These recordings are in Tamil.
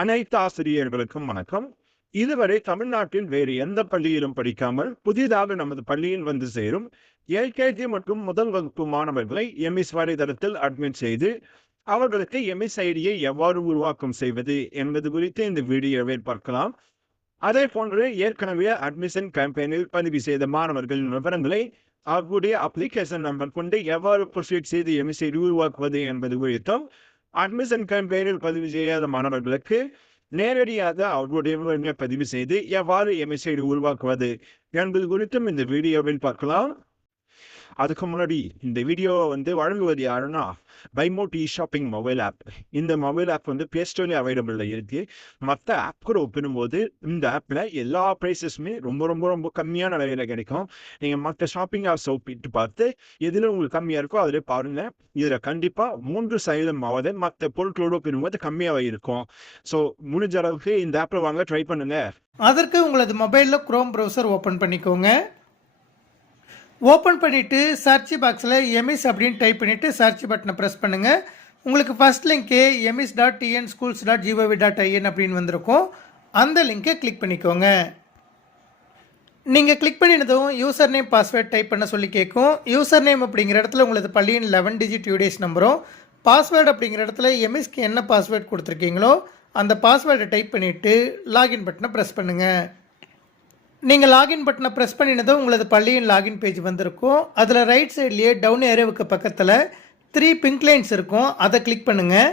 அனைத்து ஆசிரியர்களுக்கும் வணக்கம். இதுவரை தமிழ்நாட்டில் வேறு எந்த பள்ளியிலும் படிக்காமல் புதிதாக நமது பள்ளியில் வந்து சேரும் எல்கேஜி மற்றும் முதல் வகுப்பு மாணவர்களை எம்எஸ் வலைதளத்தில் அட்மிட் செய்து அவர்களுக்கு எம்எஸ் ஐடியை எவ்வாறு உருவாக்கம் செய்வது என்பது குறித்து இந்த வீடியோவில் பார்க்கலாம். அதே போன்று ஏற்கனவே அட்மிஷன் கேம்பெயினில் பதிவு செய்த மாணவர்களின் விவரங்களை அவர்களுடைய அப்ளிகேஷன் நம்பர் கொண்டு எவ்வாறு ப்ரொசீட் செய்து எம்எஸ் ஐடி உருவாக்குவது என்பது குறித்தும், அட்மிஷன் கேம்பெயினில் பதிவு செய்யாத மாணவர்களுக்கு நேரடியாக அவர்களுடைய பதிவு செய்து எவ்வாறு எம்எஸ் ஐடி உருவாக்குவது என்பது குறித்தும் இந்த வீடியோவில் பார்க்கலாம். அதுக்கு முன்னாடி இந்த வீடியோவை வழங்குவது யாருன்னா பைமோட்டி ஷாப்பிங் மொபைல் ஆப். இந்த மொபைல் ஆப் பிளே ஸ்டோர்லேயே அவைலபிள் இருக்கு. மற்ற ஆப் கூட ஒப்பிடும்போது இந்த ஆப்பில் எல்லா ப்ரைஸஸுமே ரொம்ப ரொம்ப ரொம்ப கம்மியான விலையில கிடைக்கும். நீங்கள் மற்ற ஷாப்பிங் ஆப்ஸ் ஒப்பிட்டு பார்த்து எதில் உங்களுக்கு கம்மியாக இருக்கோ அதில் பாருங்க. இதில் கண்டிப்பாக 3% மற்ற பொருட்களோடு ஒப்பிடும்போது கம்மியாக இருக்கும். ஸோ முடிஞ்ச அளவுக்கு இந்த ஆப்பில் வாங்க ட்ரை பண்ணுங்க. அதற்கு உங்களது மொபைலில் குரோம் ப்ரௌசர் ஓப்பன் பண்ணிக்கோங்க. ஓப்பன் பண்ணிவிட்டு சர்ச் பாக்ஸில் எம்எஸ் அப்படின்னு டைப் பண்ணிவிட்டு சர்ச் பட்டனை ப்ரெஸ் பண்ணுங்கள். உங்களுக்கு ஃபஸ்ட் லிங்க்கு emis.tnschools.gov.in அப்படின்னு வந்திருக்கும். அந்த லிங்க்கை கிளிக் பண்ணிக்கோங்க. நீங்கள் கிளிக் பண்ணினதும் யூசர் நேம் பாஸ்வேர்ட் டைப் பண்ண சொல்லி கேட்கும். யூசர் நேம் அப்படிங்கிற இடத்துல உங்களது பள்ளியின் 11 டிஜிட் யூடிஎஸ் நம்பரும், பாஸ்வேர்டு அப்படிங்கிற இடத்துல எம்எஸ்க்கு என்ன பாஸ்வேர்டு கொடுத்துருக்கீங்களோ அந்த பாஸ்வேர்டை டைப் பண்ணிவிட்டு லாகின் பட்டனை ப்ரெஸ் பண்ணுங்கள். நீங்கள் லாகின் பட்டனை ப்ரெஸ் பண்ணினதும் உங்களது பள்ளியின் லாகின் பேஜ் வந்திருக்கும். அதில் ரைட் சைட்லேயே டவுன் ஏரியாவுக்கு பக்கத்தில் 3 பிங்க் லைன்ஸ் இருக்கும். அதை கிளிக் பண்ணுங்கள்.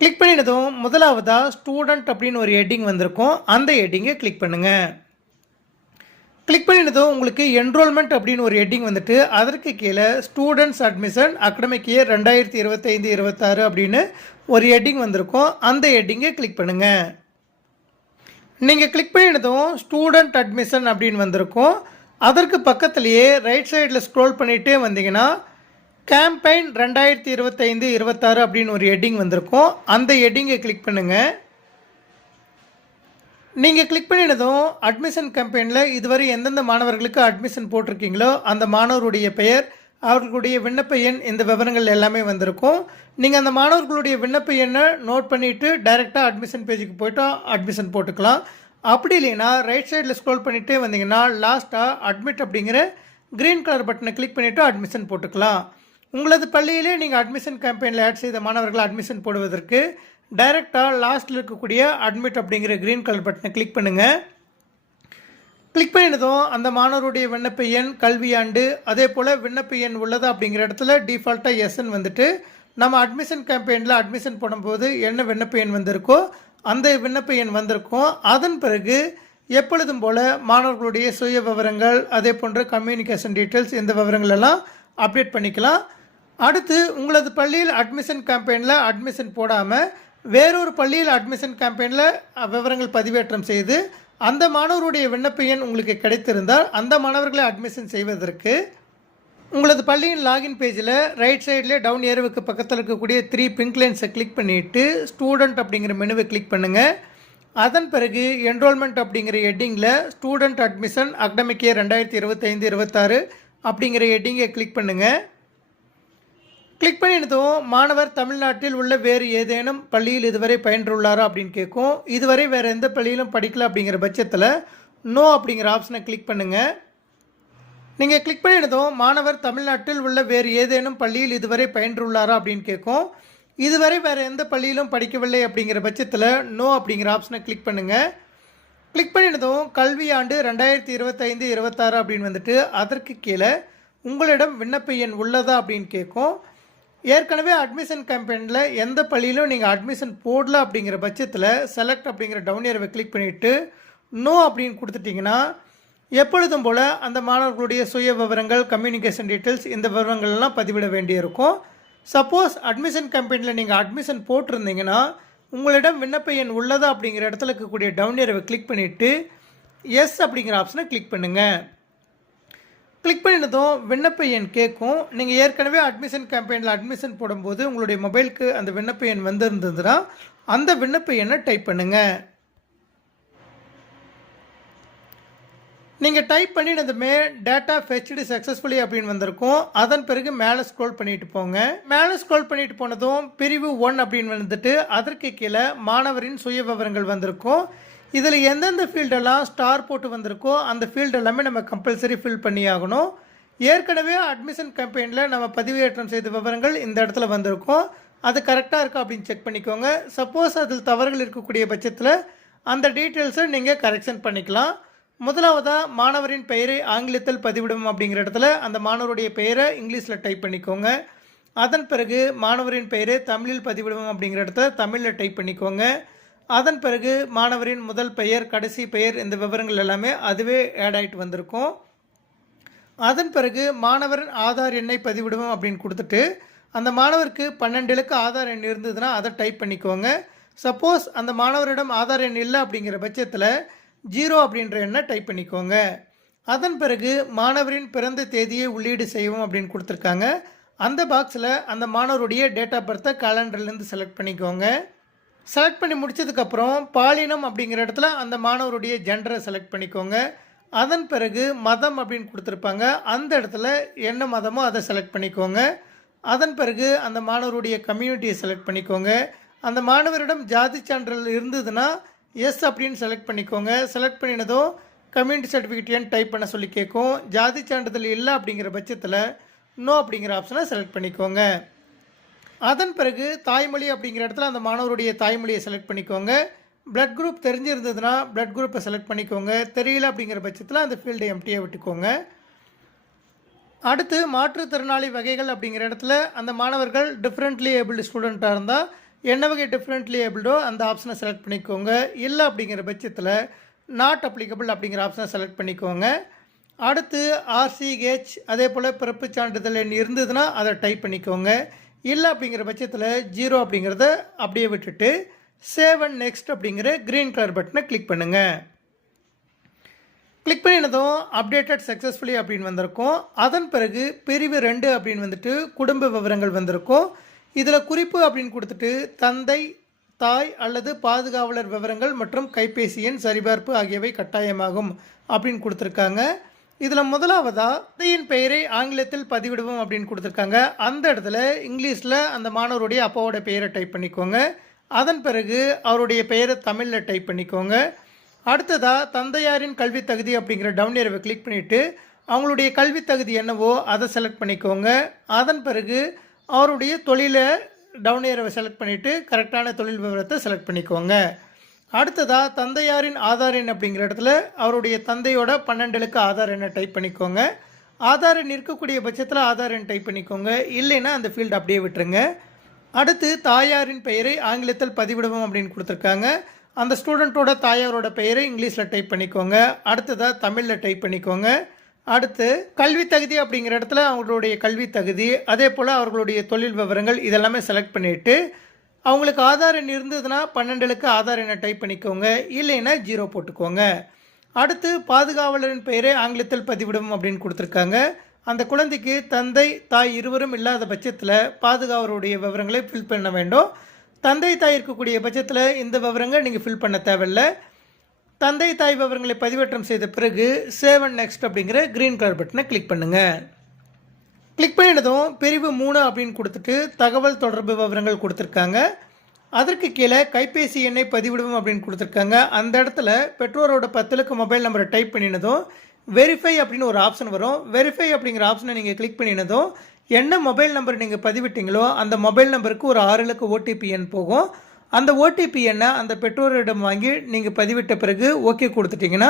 கிளிக் பண்ணினதும் முதலாவதாக ஸ்டூடெண்ட் அப்படின்னு ஒரு ஹெட்டிங் வந்திருக்கும். அந்த ஹெட்டிங்கை கிளிக் பண்ணுங்கள். கிளிக் பண்ணினதும் உங்களுக்கு என்ரோல்மெண்ட் அப்படின்னு ஒரு ஹெட்டிங் வந்துட்டு அதற்கு கீழே ஸ்டூடெண்ட்ஸ் அட்மிஷன் அகடமிக் இயர் 2025-26 அப்படின்னு ஒரு ஹெட்டிங் வந்திருக்கும். அந்த ஹெட்டிங்கை கிளிக் பண்ணுங்கள். நீங்கள் கிளிக் பண்ணினதும் ஸ்டூடெண்ட் அட்மிஷன் அப்படின்னு வந்திருக்கும். அதற்கு பக்கத்துலேயே ரைட் சைடில் ஸ்க்ரோல் பண்ணிகிட்டே வந்தீங்கன்னா கேம்பெயின் 2025-26 அப்படின்னு ஒரு ஹெட்டிங் வந்திருக்கும். அந்த ஹெட்டிங்கை கிளிக் பண்ணுங்கள். நீங்கள் கிளிக் பண்ணினதும் அட்மிஷன் கேம்பெயினில் இதுவரை எந்தெந்த மாணவர்களுக்கு அட்மிஷன் போட்டிருக்கீங்களோ அந்த மாணவருடைய பெயர், அவர்களுடைய விண்ணப்ப எண், இந்த விவரங்கள் எல்லாமே வந்திருக்கும். நீங்கள் அந்த மாணவர்களுடைய விண்ணப்ப எண்ணை நோட் பண்ணிவிட்டு டைரெக்டாக அட்மிஷன் பேஜுக்கு போய்ட்டு அட்மிஷன் போட்டுக்கலாம். அப்படி இல்லைன்னா ரைட் சைடில் ஸ்க்ரோல் பண்ணிகிட்டே வந்தீங்கன்னா லாஸ்ட்டாக அட்மிட் அப்படிங்கிற க்ரீன் கலர் பட்டனை கிளிக் பண்ணிவிட்டு அட்மிஷன் போட்டுக்கலாம். உங்களது பள்ளியிலே நீங்கள் அட்மிஷன் கேம்பெயினில் ஆட் செய்த மாணவர்கள் அட்மிஷன் போடுவதற்கு டைரெக்டாக லாஸ்ட்டில் இருக்கக்கூடிய அட்மிட் அப்படிங்கிற க்ரீன் கலர் பட்டனை கிளிக் பண்ணுங்கள். கிளிக் பண்ணினதும் அந்த மாணவருடைய விண்ணப்ப எண், கல்வியாண்டு, அதே போல் விண்ணப்ப எண் உள்ளதா அப்படிங்கிற இடத்துல டிஃபால்ட்டாக எஸ்ன்னு வந்துட்டு நம்ம அட்மிஷன் கேம்பெயினில் அட்மிஷன் போடும்போது என்ன விண்ணப்ப எண் வந்திருக்கோ அந்த விண்ணப்ப எண் வந்திருக்கும். அதன் பிறகு எப்பொழுதும் போல் மாணவர்களுடைய சுய விவரங்கள், அதே போன்ற கம்யூனிகேஷன் டீட்டெயில்ஸ், இந்த விவரங்கள் எல்லாம் அப்டேட் பண்ணிக்கலாம். அடுத்து உங்களது பள்ளியில் அட்மிஷன் கேம்பெயினில் அட்மிஷன் போடாமல் வேறொரு பள்ளியில் அட்மிஷன் கேம்பெயினில் விவரங்கள் பதிவேற்றம் செய்து அந்த மாணவருடைய விண்ணப்ப எண் உங்களுக்கு கிடைத்திருந்தால் அந்த மாணவர்களை அட்மிஷன் செய்வதற்கு உங்களது பள்ளியின் லாகின் பேஜில் ரைட் சைட்லேயே டவுன் ஏரியாவுக்கு பக்கத்தில் இருக்கக்கூடிய 3 பிங்க் லைன்ஸை கிளிக் பண்ணிவிட்டு ஸ்டூடெண்ட் அப்படிங்கிற மெனுவை கிளிக் பண்ணுங்கள். அதன் பிறகு என்ரோல்மெண்ட் அப்படிங்கிற ஹெட்டிங்கில் ஸ்டூடெண்ட் அட்மிஷன் அகடமிக் இயர் 2025-26 அப்படிங்கிற ஹெட்டிங்கை கிளிக் பண்ணுங்கள். கிளிக் பண்ணினதும் மாணவர் தமிழ்நாட்டில் உள்ள வேறு ஏதேனும் பள்ளியில் இதுவரை பயின்றுள்ளாரா அப்படின்னு கேட்கும். இதுவரை வேறு எந்த பள்ளியிலும் படிக்கல அப்படிங்கிற பட்சத்தில் நோ அப்படிங்கிற ஆப்ஷனை கிளிக் பண்ணுங்கள். நீங்கள் கிளிக் பண்ணினதும் மாணவர் தமிழ்நாட்டில் உள்ள வேறு ஏதேனும் பள்ளியில் இதுவரை பயின்றுள்ளாரா அப்படின்னு கேட்கும். இதுவரை வேறு எந்த பள்ளியிலும் படிக்கவில்லை அப்படிங்கிற பட்சத்தில் நோ அப்படிங்கிற ஆப்ஷனை கிளிக் பண்ணுங்கள். கிளிக் பண்ணினதும் கல்வி ஆண்டு 2025-26 அப்படின்னு வந்துட்டு அதற்கு கீழே உங்களிடம் விண்ணப்ப எண் உள்ளதா அப்படின்னு கேட்கும். ஏற்கனவே அட்மிஷன் கேம்பெயினில் எந்த பள்ளியிலும் நீங்கள் அட்மிஷன் போடல அப்படிங்கிற பட்சத்தில் செலக்ட் அப்படிங்கிற டவுன் ஏரியாவை கிளிக் பண்ணிவிட்டு நோ அப்படின்னு கொடுத்துட்டிங்கன்னா எப்பொழுதும் போல் அந்த மாணவர்களுடைய சுய விவரங்கள், கம்யூனிகேஷன் டீட்டெயில்ஸ், இந்த விவரங்கள்லாம் பதிவிட வேண்டியிருக்கும். சப்போஸ் அட்மிஷன் கேம்பெயினில் நீங்கள் அட்மிஷன் போட்டிருந்தீங்கன்னா உங்களிடம் விண்ணப்ப எண் உள்ளதா அப்படிங்கிற இடத்துல இருக்கக்கூடிய டவுன் ஏரியாவை கிளிக் பண்ணிவிட்டு எஸ் அப்படிங்கிற ஆப்ஷனை கிளிக் பண்ணுங்கள். கிளிக் பண்ணினதும் விண்ணப்ப எண் கேட்கும். நீங்கள் ஏற்கனவே அட்மிஷன் கேம்பெயினில் அட்மிஷன் போடும்போது உங்களுடைய மொபைலுக்கு அந்த விண்ணப்ப எண் வந்திருந்ததுன்னா அந்த விண்ணப்ப எண்ணை டைப் பண்ணுங்கள். நீங்கள் டைப் பண்ணினதுமே டேட்டா ஃபெச்டு சக்ஸஸ்ஃபுல்லி அப்படின்னு வந்திருக்கும். அதன் பிறகு மேலே ஸ்க்ரோல் பண்ணிட்டு போங்க. மேலே ஸ்க்ரோல் பண்ணிட்டு போனதும் பிரிவு 1 அப்படின்னு வந்துட்டு அதற்கு கீழே மாணவரின் சுய விவரங்கள் வந்திருக்கும். இதில் எந்தெந்த ஃபீல்டெல்லாம் ஸ்டார் போட்டு வந்திருக்கோ அந்த ஃபீல்டு எல்லாமே நம்ம கம்பல்சரி ஃபில் பண்ணி ஆகணும். ஏற்கனவே அட்மிஷன் கேம்பெயினில் நம்ம பதிவேற்றம் செய்த விவரங்கள் இந்த இடத்துல வந்திருக்கும். அது கரெக்டாக இருக்கா அப்படின்னு செக் பண்ணிக்கோங்க. சப்போஸ் அதில் தவறுகள் இருக்கக்கூடிய பட்சத்தில் அந்த டீட்டெயில்ஸை நீங்கள் கரெக்ஷன் பண்ணிக்கலாம். முதலாவதாக மாணவரின் பெயரை ஆங்கிலத்தில் பதிவிடும் அப்படிங்கிற இடத்துல அந்த மாணவருடைய பெயரை இங்கிலீஷில் டைப் பண்ணிக்கோங்க. அதன் பிறகு மாணவரின் பெயரை தமிழில் பதிவிடும் அப்படிங்கிற இடத்துல தமிழில் டைப் பண்ணிக்கோங்க. அதன் பிறகு மாணவரின் முதல் பெயர் கடைசி பெயர் இந்த விவரங்கள் எல்லாமே அதுவே ஆட் ஆகிட்டு வந்திருக்கும். அதன் பிறகு மாணவரின் ஆதார் எண்ணை பதிவிடுவோம் அப்படின்னு கொடுத்துட்டு அந்த மாணவருக்கு 12 இலக்க ஆதார் எண் இருந்ததுன்னா அதை டைப் பண்ணிக்கோங்க. சப்போஸ் அந்த மாணவரிடம் ஆதார் எண் இல்லை அப்படிங்கிற பட்சத்தில் 0 அப்படின்ற எண்ணை டைப் பண்ணிக்கோங்க. அதன் பிறகு மாணவரின் பிறந்த தேதியை உள்ளீடு செய்வோம் அப்படின்னு கொடுத்துருக்காங்க. அந்த பாக்ஸில் அந்த மாணவருடைய டேட் ஆஃப் பர்த்தை கேலண்டர்லேருந்து செலக்ட் பண்ணிக்கோங்க. செலக்ட் பண்ணி முடிச்சதுக்கப்புறம் பாலினம் அப்படிங்கிற இடத்துல அந்த மாணவருடைய ஜெண்டரை செலக்ட் பண்ணிக்கோங்க. அதன் பிறகு மதம் அப்படின்னு கொடுத்துருப்பாங்க. அந்த இடத்துல என்ன மதமோ அதை செலக்ட் பண்ணிக்கோங்க. அதன் பிறகு அந்த மாணவருடைய கம்யூனிட்டியை செலக்ட் பண்ணிக்கோங்க. அந்த மாணவரிடம் ஜாதி சான்றிதழ் இருந்ததுன்னா எஸ் அப்படின்னு செலக்ட் பண்ணிக்கோங்க. செலக்ட் பண்ணினதும் கம்யூனிட்டி சர்டிஃபிகேட் டைப் பண்ண சொல்லி கேட்கும். ஜாதி சான்றிதழ் இல்லை அப்படிங்கிற பட்சத்தில் நோ அப்படிங்கிற ஆப்ஷனை செலக்ட் பண்ணிக்கோங்க. அதன் பிறகு தாய்மொழி அப்படிங்கிற இடத்துல அந்த மாணவருடைய தாய்மொழியை செலக்ட் பண்ணிக்கோங்க. பிளட் குரூப் தெரிஞ்சிருந்ததுன்னா பிளட் குரூப்பை செலக்ட் பண்ணிக்கோங்க. தெரியல அப்படிங்கிற பட்சத்தில் அந்த ஃபீல்டை எம்டியாக விட்டுக்கோங்க. அடுத்து மாற்றுத்திறனாளி வகைகள் அப்படிங்கிற இடத்துல அந்த மாணவர்கள் டிஃப்ரெண்ட்லி ஏபிள்டு ஸ்டூடெண்ட்டாக இருந்தால் என்ன வகை டிஃப்ரெண்ட்லி ஏபிள்டோ அந்த ஆப்ஷனை செலக்ட் பண்ணிக்கோங்க. இல்லை அப்படிங்கிற பட்சத்தில் நாட் அப்ளிகபிள் அப்படிங்கிற ஆப்ஷனை செலக்ட் பண்ணிக்கோங்க. அடுத்து ஆர்சிஹெச் அதே போல் பிறப்பு சான்றிதழ் எண் இருந்ததுன்னா அதை டைப் பண்ணிக்கோங்க. இல்லை அப்படிங்கிற பட்சத்தில் 0 அப்படிங்கிறத அப்படியே விட்டுட்டு சேவ் அண்ட் நெக்ஸ்ட் அப்படிங்கிற க்ரீன் கலர் பட்டனை கிளிக் பண்ணுங்கள். கிளிக் பண்ணினதும் அப்டேட்டட் சக்ஸஸ்ஃபுல்லி அப்படின்னு வந்திருக்கும். அதன் பிறகு பிரிவு 2 அப்படின்னு வந்துட்டு குடும்ப விவரங்கள் வந்திருக்கும். இதில் குறிப்பு அப்படின்னு கொடுத்துட்டு தந்தை தாய் அல்லது பாதுகாவலர் விவரங்கள் மற்றும் கைபேசி எண் சரிபார்ப்பு ஆகியவை கட்டாயமாகும் அப்படின்னு கொடுத்துருக்காங்க. இதில் முதலாவதாக தந்தையின் பெயரை ஆங்கிலத்தில் பதிவிடுவோம் அப்படின்னு கொடுத்துருக்காங்க. அந்த இடத்துல இங்கிலீஷில் அந்த மாணவருடைய அப்பாவோட பெயரை டைப் பண்ணிக்கோங்க. அதன் பிறகு அவருடைய பெயரை தமிழில் டைப் பண்ணிக்கோங்க. அடுத்ததாக தந்தையாரின் கல்வி தகுதி அப்படிங்கிற டவுன் ஏரோவை கிளிக் பண்ணிவிட்டு அவங்களுடைய கல்வி தகுதி என்னவோ அதை செலக்ட் பண்ணிக்கோங்க. அதன் பிறகு அவருடைய தொழிலை டவுன் ஏரோவை செலக்ட் பண்ணிவிட்டு கரெக்டான தொழில் விவரத்தை செலக்ட் பண்ணிக்கோங்க. அடுத்ததாக தந்தையாரின் ஆதார் எண் அப்படிங்கிற இடத்துல அவருடைய தந்தையோட 12 இலக்க ஆதார் எண்ணை டைப் பண்ணிக்கோங்க. ஆதார் எண் இருக்கக்கூடிய பட்சத்தில் ஆதார் எண் டைப் பண்ணிக்கோங்க. இல்லைன்னா அந்த ஃபீல்டு அப்படியே விட்டுருங்க. அடுத்து தாயாரின் பெயரை ஆங்கிலத்தில் பதிவிடுவோம் அப்படின்னு கொடுத்துருக்காங்க. அந்த ஸ்டூடெண்ட்டோட தாயாரோட பெயரை இங்கிலீஷில் டைப் பண்ணிக்கோங்க. அடுத்ததாக தமிழில் டைப் பண்ணிக்கோங்க. அடுத்து கல்வி தகுதி அப்படிங்கிற இடத்துல அவங்களுடைய கல்வி தகுதி அதே போல் அவர்களுடைய தொழில் விவரங்கள் இதெல்லாமே செலக்ட் பண்ணிவிட்டு அவங்களுக்கு ஆதார் எண் இருந்ததுன்னா 12 இலக்க ஆதார் எண்ணை டைப் பண்ணிக்கோங்க. இல்லைன்னா 0 போட்டுக்கோங்க. அடுத்து பாதுகாவலரின் பெயரை ஆங்கிலத்தில் பதிவிடும் அப்படின்னு கொடுத்துருக்காங்க. அந்த குழந்தைக்கு தந்தை தாய் இருவரும் இல்லாத பட்சத்தில் பாதுகாவலருடைய விவரங்களை ஃபில் பண்ண வேண்டும். தந்தை தாய் இருக்கக்கூடிய பட்சத்தில் இந்த விவரங்கள் நீங்கள் ஃபில் பண்ண தேவையில்லை. தந்தை தாய் விவரங்களை பதிவேற்றம் செய்த பிறகு சேவ் அண்ட் நெக்ஸ்ட் அப்படிங்கிற க்ரீன் கலர் பட்டனை கிளிக் பண்ணுங்கள். கிளிக் பண்ணினதும் பிரிவு 3 அப்படின்னு கொடுத்துட்டு தகவல் தொடர்பு விவரங்கள் கொடுத்துருக்காங்க. அதற்கு கீழே கைபேசி எண்ணை பதிவிடுவோம் அப்படின்னு கொடுத்துருக்காங்க. அந்த இடத்துல பெற்றோரோட 10 இலக்க மொபைல் நம்பரை டைப் பண்ணினதும் வெரிஃபை அப்படின்னு ஒரு ஆப்ஷன் வரும். வெரிஃபை அப்படிங்கிற ஆப்ஷனை நீங்கள் கிளிக் பண்ணினதும் என்ன மொபைல் நம்பர் நீங்கள் பதிவிட்டீங்களோ அந்த மொபைல் நம்பருக்கு ஒரு 6 இலக்க ஓடிபி எண் போகும். அந்த ஓடிபி எண்ணை அந்த பெற்றோரிடம் வாங்கி நீங்கள் பதிவிட்ட பிறகு ஓகே கொடுத்துட்டிங்கன்னா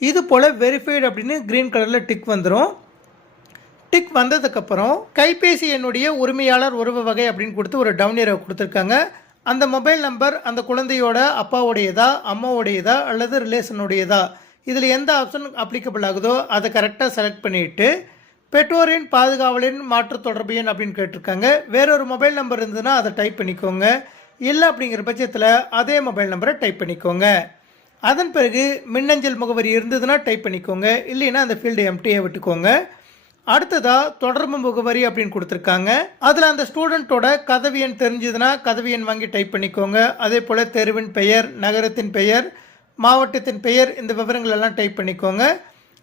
இது போல் வெரிஃபைடு அப்படின்னு க்ரீன் கலரில் டிக் வந்துடும். டிக் வந்ததுக்கப்புறம் கைபேசி எண்ணுடைய உரிமையாளர் உறவு வகை அப்படின்னு கொடுத்து ஒரு டவுன் ஏரோ கொடுத்துருக்காங்க. அந்த மொபைல் நம்பர் அந்த குழந்தையோட அப்பாவுடையதா அம்மாவுடையதா அல்லது ரிலேஷனுடையதா இதில் எந்த ஆப்ஷன் அப்ளிகபிள் ஆகுதோ அதை கரெக்டாக செலக்ட் பண்ணிவிட்டு பெற்றோரின் பாதுகாவலின் மாற்று தொடர்பு எண் அப்படின்னு கேட்டிருக்காங்க. வேறொரு மொபைல் நம்பர் இருந்ததுன்னா அதை டைப் பண்ணிக்கோங்க. இல்லை அப்படிங்கிற பட்சத்தில் அதே மொபைல் நம்பரை டைப் பண்ணிக்கோங்க. அதன் பிறகு மின்னஞ்சல் முகவரி இருந்ததுன்னா டைப் பண்ணிக்கோங்க. இல்லைன்னா அந்த ஃபீல்டு எம்டியாக விட்டுக்கோங்க. அடுத்ததாக தொடர்பு முகவரி அப்படின்னு கொடுத்துருக்காங்க. அதில் அந்த ஸ்டூடெண்ட்டோட கதவு எண் தெரிஞ்சதுன்னா கதவு எண் வாங்கி டைப் பண்ணிக்கோங்க. அதே போல் தெருவின் பெயர், நகரத்தின் பெயர், மாவட்டத்தின் பெயர் இந்த விவரங்கள் எல்லாம் டைப் பண்ணிக்கோங்க.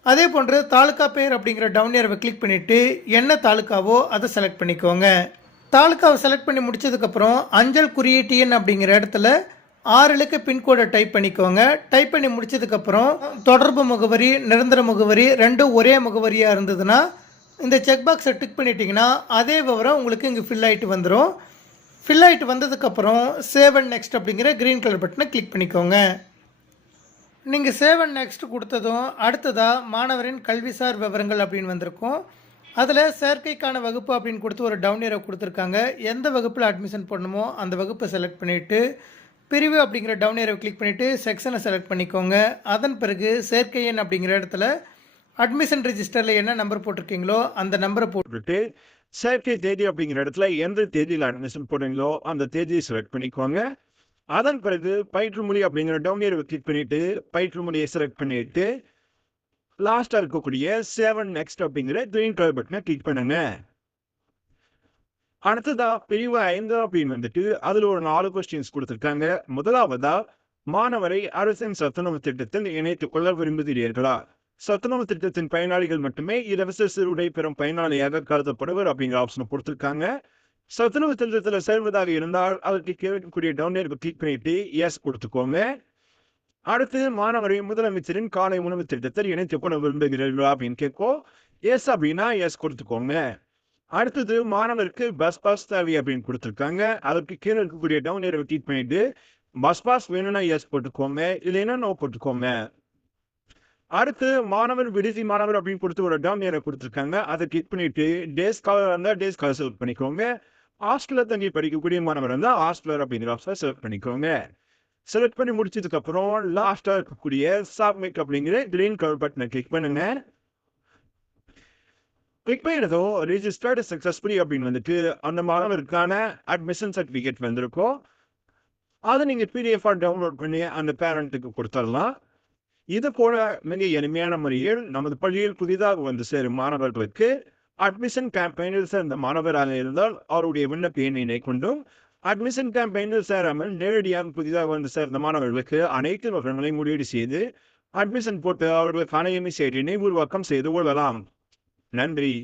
அதே போன்று தாலுக்கா பெயர் அப்படிங்கிற டவுன் ஏரோவை கிளிக் பண்ணிவிட்டு என்ன தாலுக்காவோ அதை செலக்ட் பண்ணிக்கோங்க. தாலுக்காவை செலக்ட் பண்ணி முடிச்சதுக்கப்புறம் அஞ்சல் குறியீட்டு எண் அப்படிங்கிற இடத்துல 6 இலக்க பின்கோடை டைப் பண்ணிக்கோங்க. டைப் பண்ணி முடிச்சதுக்கப்புறம் தொடர்பு முகவரி, நிரந்தர முகவரி ரெண்டும் ஒரே முகவரியாக இருந்ததுன்னா இந்த செக் பாக்ஸை டிக் பண்ணிட்டீங்கன்னா அதே விவரம் உங்களுக்கு இங்கே ஃபில் ஆகிட்டு வந்துடும். ஃபில் ஆகிட்டு வந்ததுக்கப்புறம் சேவ் அண்ட் நெக்ஸ்ட் அப்படிங்கிற க்ரீன் கலர் பட்டனை கிளிக் பண்ணிக்கோங்க. நீங்கள் சேவ் அண்ட் நெக்ஸ்ட் கொடுத்ததும் அடுத்ததாக மாணவரின் கல்விசார் விவரங்கள் அப்படின்னு வந்திருக்கும். அதில் சேர்க்கைக்கான வகுப்பு அப்படின்னு கொடுத்து ஒரு டவுன் ஏரோ கொடுத்துருக்காங்க. எந்த வகுப்பில் அட்மிஷன் பண்ணணுமோ அந்த வகுப்பை செலக்ட் பண்ணிவிட்டு பிரிவு அப்படிங்கிற டவுன் ஏரோ கிளிக் பண்ணிவிட்டு செக்ஷனை செலக்ட் பண்ணிக்கோங்க. அதன் பிறகு சேர்க்கை எண் அப்படிங்கிற இடத்துல அட்மிஷன் ரெஜிஸ்டரில் என்ன நம்பர் போட்டிருக்கீங்களோ அந்த நம்பரை போட்டுட்டு சேர்க்கை தேதி அப்படிங்கிற இடத்துல எந்த தேதியில் அட்மிஷன் போடுறீங்களோ அந்த தேதியை செலக்ட் பண்ணிக்கோங்க. அதன் பிறகு பயிற்றுமொழி அப்படிங்கிற டவுன் ஏரோவை கிளிக் பண்ணிட்டு பயிற்றுமொழியை செலக்ட் பண்ணிட்டு லாஸ்ட்டாக இருக்கக்கூடிய சேவ் அண்ட் நெக்ஸ்ட் அப்படிங்கிற க்ரீன் கலர் பட்டனை கிளிக் பண்ணுங்க. அடுத்ததா பிரிவு 5 அப்படின்னு வந்துட்டு அதில் ஒரு 4 கொஸ்டின்ஸ் கொடுத்துருக்காங்க. முதலாவதா, மாணவரை அரசின் சத்துணவு திட்டத்தில் இணைத்துக் கொள்ள விரும்புகிறீர்களா? சத்துணவு திட்டத்தின் பயனாளிகள் மட்டுமே இலவச சிறுடை பெறும் பயனாளியாக கருதப்படுவர் அப்படிங்கிற ஆப்ஷனை கொடுத்துருக்காங்க. சத்துணவு திட்டத்தில் சேர்வதாக இருந்தால் அதற்கு கேட்கக்கூடிய டவுன் ஏரோவை கிளிக் பண்ணிட்டு எஸ் கொடுத்துக்கோங்க. அடுத்து, மாணவரை முதலமைச்சரின் காலை உணவு திட்டத்தில் இணைத்துக் கொள்ள விரும்புகிறீர்களா அப்படின்னு கேட்கும். எஸ் அப்படின்னா எஸ் கொடுத்துக்கோங்க. அடுத்தது, மாணவருக்கு பஸ் பாஸ் தேவை அப்படின்னு கொடுத்துருக்காங்க. அதற்கு கீழே இருக்கக்கூடிய டவுன் ஏரோவை கிளிக் பண்ணிட்டு பஸ் பாஸ் வேணும்னா எஸ் போட்டுக்கோங்க, இல்லைன்னா நோ போட்டுக்கோங்க. அடுத்து, மாணவர் விடுதி மாணவர் அப்படின்னு கொடுத்து ஒரு டவுன் ஏரோ கொடுத்துருக்காங்க. அதை கிளிக் பண்ணிட்டு டேஸ் காலர் இருந்தால் டேஸ் காலர் செலக்ட் பண்ணிக்கோங்க. ஹாஸ்டலில் தங்கி படிக்கக்கூடிய மாணவர் இருந்தால் ஹாஸ்டலர் அப்படிங்கிற ஆப்ஷனை செலக்ட் பண்ணிக்கோங்க. செலக்ட் பண்ணி முடிச்சதுக்கு அப்புறம் லாஸ்ட்டாக இருக்கக்கூடிய சப்மிட் அப்படிங்கிற கிரீன் கலர் பட்டனை கிளிக் பண்ணுங்க. கிளிக் பண்ணியதோ ரிஜிஸ்டர்டு சக்ஸஸ்ஃபுல்லி அப்படின்னு வந்துட்டு அந்த மாணவருக்கான அட்மிஷன் சர்டிஃபிகேட் வந்திருக்கும். அதை நீங்கள் பிடிஎஃபாக டவுன்லோட் பண்ணி அந்த பேரண்ட்டுக்கு கொடுத்துடலாம். இது போல மிக எளிமையான முறையில் நமது பள்ளியில் புதிதாக வந்து சேரும் மாணவர்களுக்கு அட்மிஷன் கேம்பெயினில் சேர்ந்த மாணவராக இருந்தால் அவருடைய விண்ணப்ப எண்ணை கொண்டும், அட்மிஷன் கேம்பெயினில் சேராமல் நேரடியாக புதிதாக வந்து சேர்ந்த மாணவர்களுக்கு அனைத்து விவரங்களையும் முடிவு செய்து அட்மிஷன் போட்டு அவர்களுக்கான எம்இ செயலினை உருவாக்கம் செய்து கொள்ளலாம். நன்றி.